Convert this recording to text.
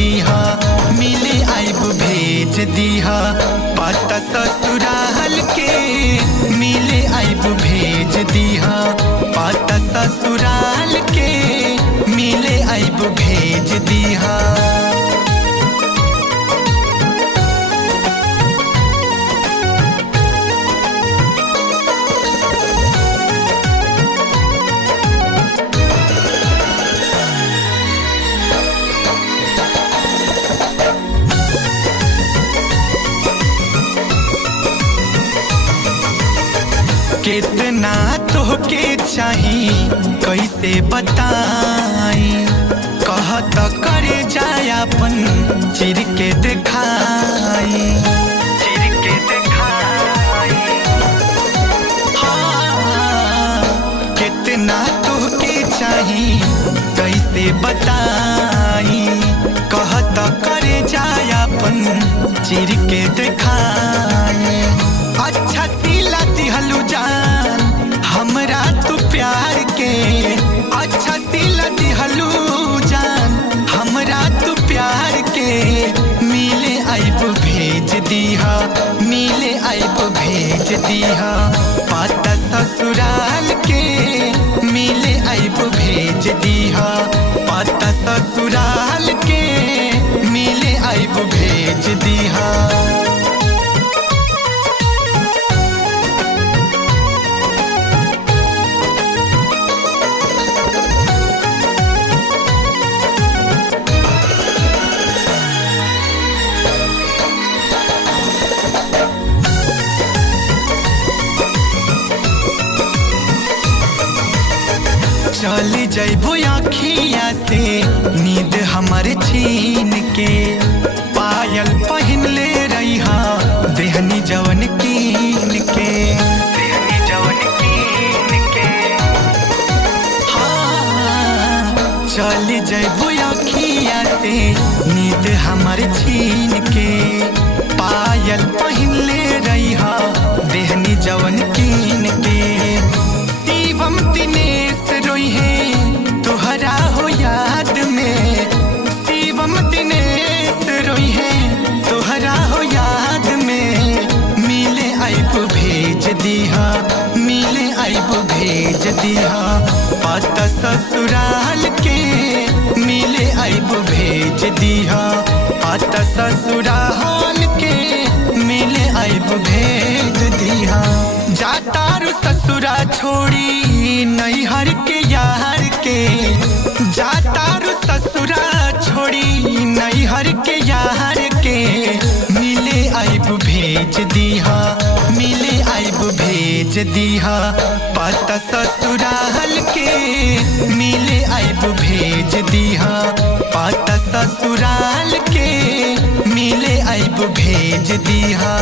दीहा, मिले आइब भेज दीहा। पता ससुराल के मिले आइब भेज दीहा, पता ससुराल के मिले आइब भेज दीहा। कितना तोहके चाही कैसे बताई, कहत करे जाय अपन चिर के दिखाई, चिर के दिखाई। हाँ, कितना तोहके चाही कैसे बताई, कहत करे जाय अपन चिर के दिखाई। अच्छा सिला दिहलू जान हमरा तू प्यार के, अच्छा सिला दिहलू जान हमरा तू प्यार के। मिले आइब भेज दीहा, मिले आइब भेज दीहा। पता ससुराल के मिले आइब भेज दीहा, पता ससुराल के मिले आइब भेज दीहा। चल जइबो आँखिया से नींद हमर छीन के, पायल पहन ले रहिहा देहनी जवन कीन के, देहनी जवन कीन के। हाँ, चल जइबो आँखिया से नींद हमर छीन के, पायल पहन ले रहिहा देहनी जवन कीन के। शिवम दिनेश रोई है तोहरा हो याद में, शिवम दिनेश रोई है तोहरा हो याद में। मिले आइब भेज दीहा, मिले आइब भेज दीहा। पता ससुराल के मिले आइब भेज दीहा, पता ससुराल के मिले आइब भेज दीहा। जातारू ससुरा छोड़ी नैहर के यार के, जातारू ससुरा छोड़ी नैहर के यार के। मिले आइब भेज दीहा, मिले आइब भेज दीहा। पता ससुराल के मिले आइब भेज दीहा, पता ससुराल के मिले आइब भेज दीहा।